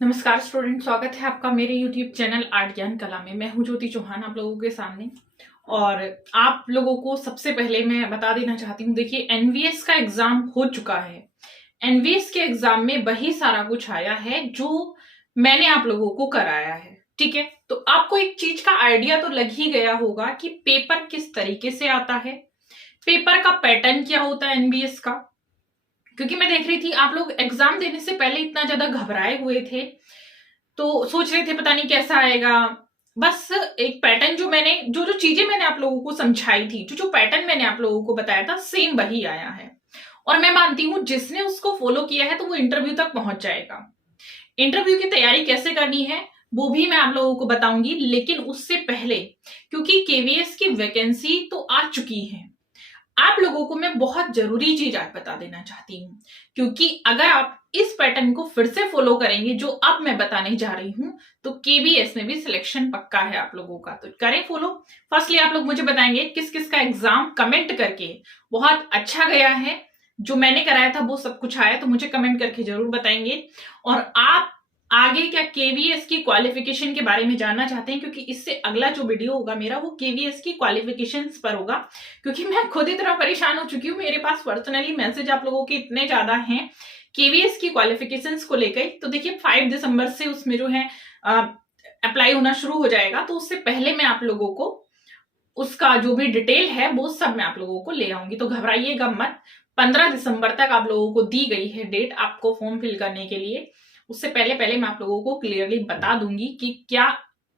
नमस्कार स्टूडेंट, स्वागत है आपका मेरे YouTube चैनल आर्ट ज्ञान कला में। मैं हूं ज्योति चौहान आप लोगों के सामने। और आप लोगों को सबसे पहले मैं बता देना चाहती हूँ, देखिए एनवीएस का एग्जाम हो चुका है। एनवीएस के एग्जाम में वही सारा कुछ आया है जो मैंने आप लोगों को कराया है। ठीक है, तो आपको एक चीज का आइडिया तो लग ही गया होगा कि पेपर किस तरीके से आता है, पेपर का पैटर्न क्या होता है एनवीएस का। क्योंकि मैं देख रही थी आप लोग एग्जाम देने से पहले इतना ज्यादा घबराए हुए थे, तो सोच रहे थे पता नहीं कैसा आएगा। बस एक पैटर्न जो मैंने जो जो चीजें मैंने आप लोगों को समझाई थी, जो जो पैटर्न मैंने आप लोगों को बताया था, सेम वही आया है। और मैं मानती हूं जिसने उसको फॉलो किया है तो वो इंटरव्यू तक पहुंच जाएगा। इंटरव्यू की तैयारी कैसे करनी है वो भी मैं आप लोगों को बताऊंगी, लेकिन उससे पहले क्योंकि केवीएस की वैकेंसी तो आ चुकी है, आप लोगों को मैं बहुत जरूरी चीज आज बता देना चाहती हूँ। क्योंकि अगर आप इस पैटर्न को फिर से फॉलो करेंगे जो अब मैं बताने जा रही हूँ, तो केबीएस में भी सिलेक्शन पक्का है आप लोगों का, तो करें फॉलो। फर्स्टली आप लोग मुझे बताएंगे किस किस का एग्जाम कमेंट करके बहुत अच्छा गया है, जो मैंने कराया था वो सब कुछ आया, तो मुझे कमेंट करके जरूर बताएंगे। और आप आगे क्या केवीएस की क्वालिफिकेशन के बारे में जानना चाहते हैं, क्योंकि इससे अगला जो वीडियो होगा मेरा वो केवीएस की क्वालिफिकेशंस पर होगा। क्योंकि मैं खुद इतना परेशान हो चुकी हूँ, मेरे पास पर्सनली मैसेज आप लोगों के इतने ज्यादा हैं केवीएस की क्वालिफिकेशंस को लेकर। तो देखिए 5 दिसंबर से उसमें जो है अप्लाई होना शुरू हो जाएगा, तो उससे पहले मैं आप लोगों को उसका जो भी डिटेल है वो सब मैं आप लोगों को ले आऊंगी, तो घबराइएगा मत। 15 दिसंबर तक आप लोगों को दी गई है डेट आपको फॉर्म फिल करने के लिए। उससे पहले पहले मैं आप लोगों को क्लियरली बता दूंगी कि क्या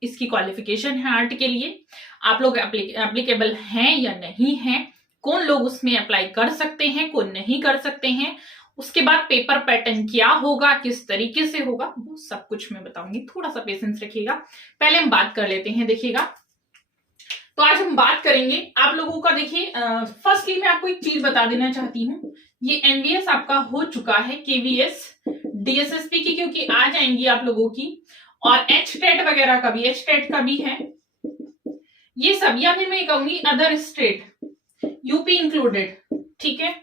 इसकी क्वालिफिकेशन है आर्ट के लिए, आप लोग एप्लीकेबल हैं या नहीं हैं, कौन लोग उसमें अप्लाई कर सकते हैं, कौन नहीं कर सकते हैं। उसके बाद पेपर पैटर्न क्या होगा, किस तरीके से होगा, वो सब कुछ मैं बताऊंगी। थोड़ा सा पेशेंस रखिएगा। पहले हम बात कर लेते हैं, देखिएगा। तो आज हम बात करेंगे आप लोगों का, देखिए फर्स्टली मैं आपको एक चीज बता देना चाहती हूँ, ये एनवीएस आपका हो चुका है, केवीएस डीएसएसपी की क्योंकि आ जाएंगी आप लोगों की, और एच टेट वगैरह का भी, एच टेट का भी है, ये सब, या फिर मैं कहूंगी अदर स्टेट यूपी इंक्लूडेड। ठीक है,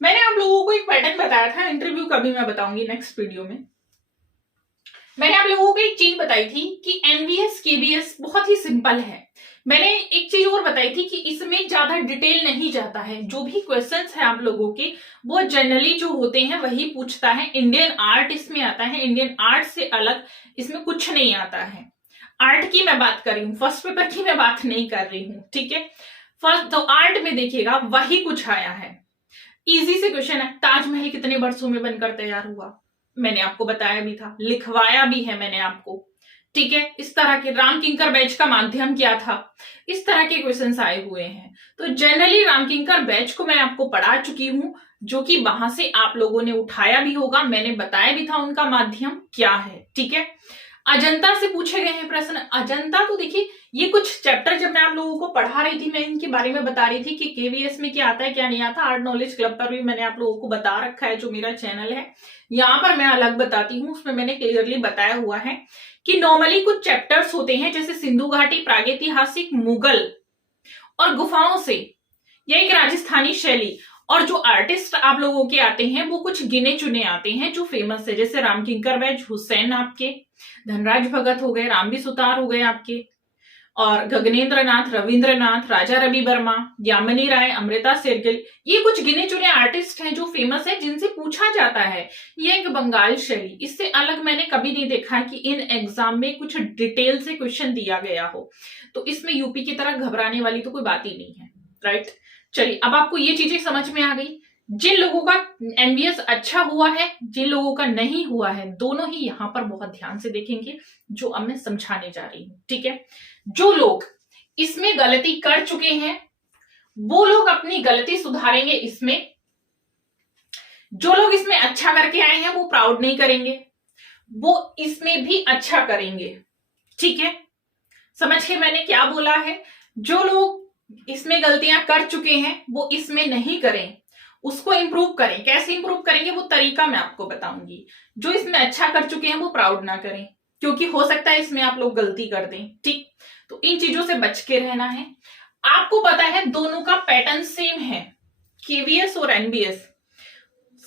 मैंने आप लोगों को एक पैटर्न बताया था, इंटरव्यू का भी मैं बताऊंगी नेक्स्ट वीडियो में। मैंने आप लोगों को एक चीज बताई थी कि एनवीएस केवीएस बहुत ही सिंपल है। मैंने एक चीज और बताई थी कि इसमें ज्यादा डिटेल नहीं जाता है, जो भी क्वेश्चंस है आप लोगों के वो जनरली जो होते हैं वही पूछता है। इंडियन आर्ट इसमें आता है, इंडियन आर्ट से अलग इसमें कुछ नहीं आता है। आर्ट की मैं बात कर रही हूँ, फर्स्ट पेपर की मैं बात नहीं कर रही हूँ। ठीक है, फर्स्ट तो आर्ट में देखिएगा वही कुछ आया है। इजी से क्वेश्चन है, ताजमहल कितने वर्षों में बनकर तैयार हुआ, मैंने आपको बताया भी था, लिखवाया भी है मैंने आपको। ठीक है, इस तरह के राम किंकर बैच का माध्यम क्या था, इस तरह के क्वेश्चंस आए हुए हैं। तो जनरली राम किंकर बैच को मैं आपको पढ़ा चुकी हूं, जो कि वहां से आप लोगों ने उठाया भी होगा, मैंने बताया भी था उनका माध्यम क्या है। ठीक है, अजंता से पूछे गए हैं प्रश्न। अजंता तो देखिए ये कुछ चैप्टर जब मैं आप लोगों को पढ़ा रही थी, मैं इनके बारे में बता रही थी कि केवीएस में क्या आता है क्या नहीं आता। आर्ट नॉलेज क्लब पर भी मैंने आप लोगों को बता रखा है, जो मेरा चैनल है यहाँ पर मैं अलग बताती हूँ, उसमें मैंने क्लियरली बताया हुआ है कि नॉर्मली कुछ चैप्टर्स होते हैं जैसे सिंधु घाटी, प्रागैतिहासिक, मुगल और गुफाओं से, या एक राजस्थानी शैली, और जो आर्टिस्ट आप लोगों के आते हैं वो कुछ गिने चुने आते हैं जो फेमस है, जैसे राम किंकर बैच, हुसैन आपके, धनराज भगत हो गए, रामबी सुतार हो गए आपके, और गगनेंद्र नाथ, रविंद्रनाथ, राजा रवि वर्मा, यामिनी राय, अमृता शेरगिल, ये कुछ गिने चुने आर्टिस्ट हैं जो फेमस है, जिनसे पूछा जाता है। ये एक बंगाल शैली, इससे अलग मैंने कभी नहीं देखा कि इन एग्जाम में कुछ डिटेल से क्वेश्चन दिया गया हो। तो इसमें यूपी की तरह घबराने वाली तो कोई बात ही नहीं है, राइट। चलिए, अब आपको ये चीजें समझ में आ गई। जिन लोगों का एनवीएस अच्छा हुआ है, जिन लोगों का नहीं हुआ है, दोनों ही यहां पर बहुत ध्यान से देखेंगे जो अब मैं समझाने जा रही हूं। ठीक है, जो लोग इसमें गलती कर चुके हैं वो लोग अपनी गलती सुधारेंगे इसमें, जो लोग इसमें अच्छा करके आए हैं वो प्राउड नहीं करेंगे, वो इसमें भी अच्छा करेंगे। ठीक है, समझ के मैंने क्या बोला है। जो लोग इसमें गलतियां कर चुके हैं वो इसमें नहीं करें, उसको इंप्रूव करें। कैसे इंप्रूव करेंगे वो तरीका मैं आपको बताऊंगी। जो इसमें अच्छा कर चुके हैं वो प्राउड ना करें, क्योंकि हो सकता है इसमें आप लोग गलती कर दें। ठीक, तो इन चीजों से बच के रहना है। आपको पता है दोनों का पैटर्न सेम है, केवीएस और एनबीएस।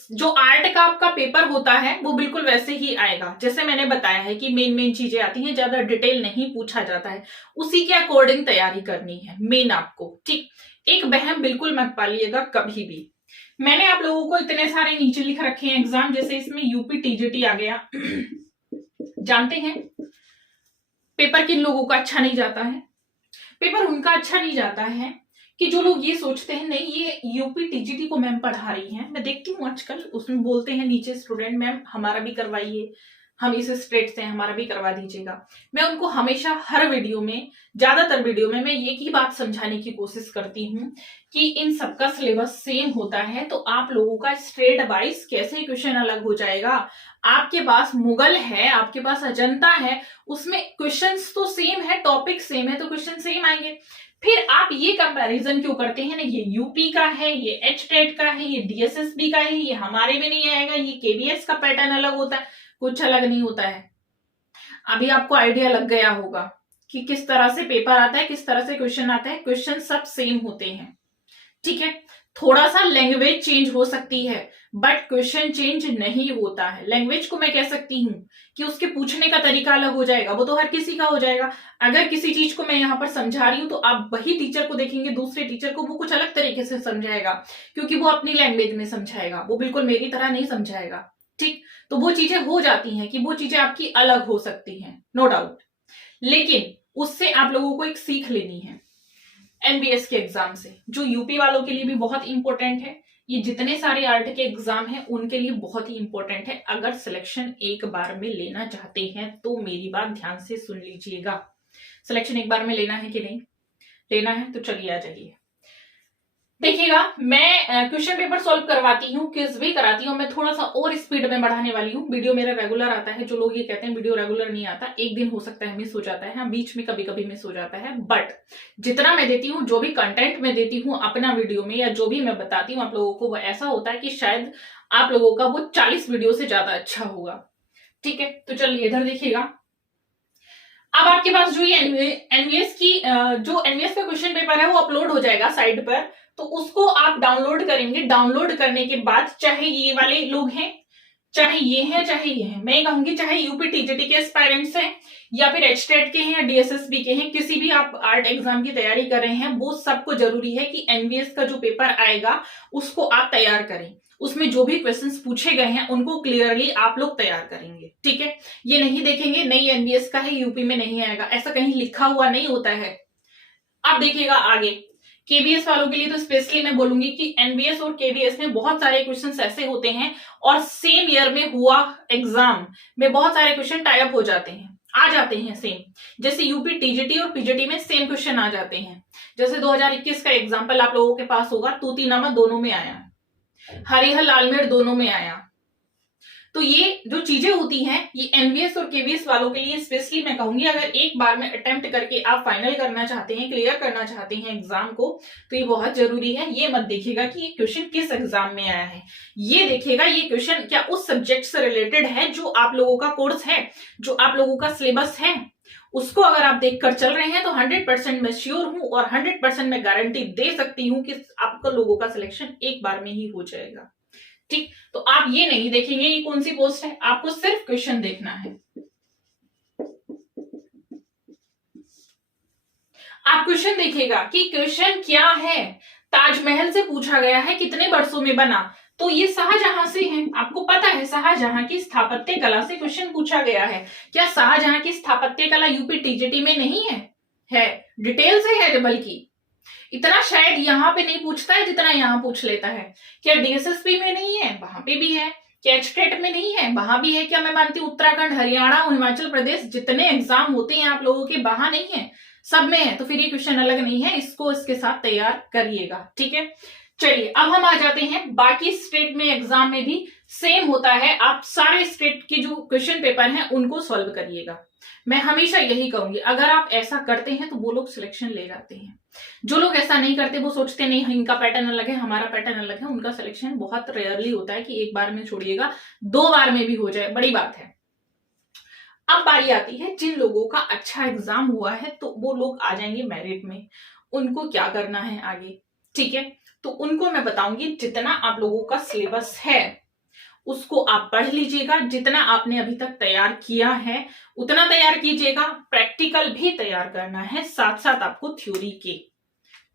जो आर्ट का आपका पेपर होता है वो बिल्कुल वैसे ही आएगा जैसे मैंने बताया है कि मेन चीजें आती हैं, ज्यादा डिटेल नहीं पूछा जाता है, उसी के अकॉर्डिंग तैयारी करनी है मेन आपको। ठीक, एक बहम बिल्कुल मत पालिएगा कभी भी। मैंने आप लोगों को इतने सारे नीचे लिख रखे हैं एग्जाम, जैसे इसमें यूपी टीजीटी आ गया। जानते हैं पेपर किन लोगों का अच्छा नहीं जाता है? पेपर उनका अच्छा नहीं जाता है कि जो लोग ये सोचते हैं नहीं ये यूपी टीजीटी को मैम पढ़ा रही हैं, मैं देखती हूँ आजकल उसमें बोलते हैं नीचे स्टूडेंट मैम हमारा भी करवाइए, हम इस स्टेट से हमारा भी करवा दीजिएगा। मैं उनको हमेशा हर वीडियो में, ज्यादातर वीडियो में मैं एक ही बात समझाने की कोशिश करती हूँ कि इन सबका सिलेबस सेम होता है, तो आप लोगों का स्टेट वाइज कैसे क्वेश्चन अलग हो जाएगा। आपके पास मुगल है, आपके पास अजंता है, उसमें क्वेश्चंस तो सेम है, टॉपिक सेम है, तो क्वेश्चन सेम आएंगे। फिर आप ये कंपैरिजन क्यों करते हैं ना, ये यूपी का है, ये एचटेट का है, ये डीएसएसबी का है, ये हमारे में नहीं आएगा, ये केवीएस का पैटर्न अलग होता है। कुछ अलग नहीं होता है। अभी आपको आइडिया लग गया होगा कि किस तरह से पेपर आता है, किस तरह से क्वेश्चन आता है। क्वेश्चन सब सेम होते हैं, ठीक है। थोड़ा सा लैंग्वेज चेंज हो सकती है बट क्वेश्चन चेंज नहीं होता है। लैंग्वेज को मैं कह सकती हूँ कि उसके पूछने का तरीका अलग हो जाएगा, वो तो हर किसी का हो जाएगा। अगर किसी चीज को मैं यहाँ पर समझा रही हूँ तो आप वही टीचर को देखेंगे, दूसरे टीचर को वो कुछ अलग तरीके से समझाएगा, क्योंकि वो अपनी लैंग्वेज में समझाएगा, वो बिल्कुल मेरी तरह नहीं समझाएगा। ठीक, तो वो चीजें हो जाती हैं कि वो चीजें आपकी अलग हो सकती हैं, नो डाउट, लेकिन उससे आप लोगों को एक सीख लेनी है एनबीएस के एग्जाम से, जो यूपी वालों के लिए भी बहुत इंपॉर्टेंट है। ये जितने सारे आर्ट के एग्जाम हैं उनके लिए बहुत ही इंपॉर्टेंट है। अगर सिलेक्शन एक बार में लेना चाहते हैं तो मेरी बात ध्यान से सुन लीजिएगा। सिलेक्शन एक बार में लेना है कि नहीं लेना है, तो चलिए आ जाइए देखिएगा। मैं क्वेश्चन पेपर सॉल्व करवाती हूँ, क्विज भी कराती हूँ, मैं थोड़ा सा और स्पीड में बढ़ाने वाली हूँ। वीडियो मेरा रेगुलर आता है, जो लोग ये कहते हैं वीडियो रेगुलर नहीं आता, एक दिन हो सकता है मिस हो जाता है, हाँ बीच में कभी कभी मिस हो जाता है, बट जितना मैं देती हूँ, जो भी कंटेंट मैं देती हूँ अपना वीडियो में या जो भी मैं बताती हूँ आप लोगों को, वो ऐसा होता है कि शायद आप लोगों का वो 40 वीडियो से ज्यादा अच्छा होगा। ठीक है, तो चलिए इधर देखिएगा। अब आपके पास जो ये एनवीएस की जो एनवीएस का क्वेश्चन पेपर है वो अपलोड हो जाएगा साइट पर, तो उसको आप डाउनलोड करेंगे। डाउनलोड करने के बाद चाहे ये वाले लोग हैं, चाहे ये हैं, चाहे ये हैं, मैं कहूंगी चाहे यूपी टीजीटी के एस्पायरेंट्स हैं या फिर एचटेट के हैं या डीएसएसबी के हैं, किसी भी आप आर्ट एग्जाम की तैयारी कर रहे हैं, वो सबको जरूरी है कि एनवीएस का जो पेपर आएगा उसको आप तैयार करें। उसमें जो भी क्वेश्चंस पूछे गए हैं उनको क्लियरली आप लोग तैयार करेंगे। ठीक है, ये नहीं देखेंगे नहीं एनवीएस का है यूपी में नहीं आएगा, ऐसा कहीं लिखा हुआ नहीं होता है। अब देखिएगा आगे केवीएस वालों के लिए तो स्पेशली मैं बोलूंगी कि एनवीएस और केवीएस में बहुत सारे क्वेश्चंस ऐसे होते हैं और सेम ईयर में हुआ एग्जाम में बहुत सारे क्वेश्चन टाई अप हो जाते हैं, आ जाते हैं सेम। जैसे यूपी टीजीटी और पीजीटी में सेम क्वेश्चन आ जाते हैं। जैसे 2021 का एग्जाम्पल आप लोगों के पास होगा, तूतीनामा दोनों में आया, हरिहर लालमेर दोनों में आया। तो ये जो चीजें होती हैं ये एनवीएस और केवीएस वालों के लिए स्पेशली मैं कहूंगी, अगर एक बार में अटेम्प्ट करके आप फाइनल करना चाहते हैं, क्लियर करना चाहते हैं एग्जाम को, तो ये बहुत जरूरी है। ये मत देखिएगा कि ये क्वेश्चन किस एग्जाम में आया है, ये देखिएगा ये क्वेश्चन क्या उस सब्जेक्ट से रिलेटेड है जो आप लोगों का कोर्स है, जो आप लोगों का सिलेबस है। उसको अगर आप देखकर चल रहे हैं तो 100% मैं श्योर हूं और 100% मैं गारंटी दे सकती हूं कि आपका लोगों का सिलेक्शन एक बार में ही हो जाएगा। ठीक, तो आप ये नहीं देखेंगे ये कौन सी पोस्ट है, आपको सिर्फ क्वेश्चन देखना है। आप क्वेश्चन देखिएगा कि क्वेश्चन क्या है। ताजमहल से पूछा गया है कितने वर्षों में बना, तो ये शाहजहां से है। आपको पता है शाहजहां की स्थापत्य कला से क्वेश्चन पूछा गया है। क्या शाहजहां की स्थापत्य कला यूपी टीजीटी में नहीं है डिटेल से है, बल्कि इतना शायद यहाँ पे नहीं पूछता है जितना यहाँ पूछ लेता है। क्या डीएसएसबी में नहीं है, वहां पे भी है। क्या एचटेट में नहीं है, वहां भी है। क्या मैं मानती हूँ उत्तराखंड, हरियाणा और हिमाचल प्रदेश जितने एग्जाम होते हैं आप लोगों के, वहां नहीं है, सब में है। तो फिर ये क्वेश्चन अलग नहीं है, इसको इसके साथ तैयार करिएगा। ठीक है, चलिए अब हम आ जाते हैं बाकी स्टेट में एग्जाम में भी सेम होता है। आप सारे स्टेट के जो क्वेश्चन पेपर हैं उनको सॉल्व करिएगा। मैं हमेशा यही कहूंगी, अगर आप ऐसा करते हैं तो वो लोग सिलेक्शन ले जाते हैं। जो लोग ऐसा नहीं करते, वो सोचते नहीं इनका पैटर्न अलग है हमारा पैटर्न अलग है, उनका सिलेक्शन बहुत रेयरली होता है कि एक बार में छोड़िएगा 2 बार में भी हो जाए, बड़ी बात है। अब बारी आती है जिन लोगों का अच्छा एग्जाम हुआ है तो वो लोग आ जाएंगे मेरिट में, उनको क्या करना है आगे। ठीक है, तो उनको मैं बताऊंगी जितना आप लोगों का सिलेबस है उसको आप पढ़ लीजिएगा। जितना आपने अभी तक तैयार किया है उतना तैयार कीजिएगा। प्रैक्टिकल भी तैयार करना है साथ साथ आपको थ्योरी के,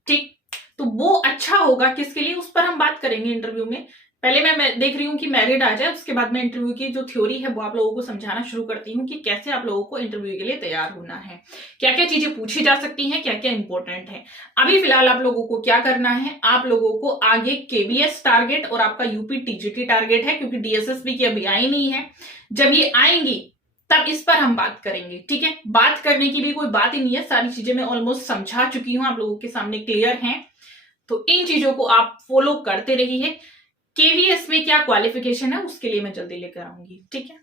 ठीक। तो वो अच्छा होगा किसके लिए, उस पर हम बात करेंगे इंटरव्यू में। पहले मैं देख रही हूँ कि मैरिड आ जाए, उसके बाद मैं इंटरव्यू की जो थ्योरी है वो आप लोगों को समझाना शुरू करती हूँ कि कैसे आप लोगों को इंटरव्यू के लिए तैयार होना है, क्या क्या चीजें पूछी जा सकती हैं, क्या क्या इंपॉर्टेंट है। अभी फिलहाल आप लोगों को क्या करना है, आप लोगों को आगे केबीएस टारगेट और आपका यूपी टीजीटी टारगेट है, क्योंकि डीएसएसबी की अभी आई नहीं है। जब ये आएंगी तब इस पर हम बात करेंगे, ठीक है। बात करने की भी कोई बात ही नहीं है, सारी चीजें मैं ऑलमोस्ट समझा चुकी हूं, आप लोगों के सामने क्लियर हैं। तो इन चीजों को आप फॉलो करते रहिए। केवीएस में क्या क्वालिफिकेशन है उसके लिए मैं जल्दी लेकर आऊंगी, ठीक है।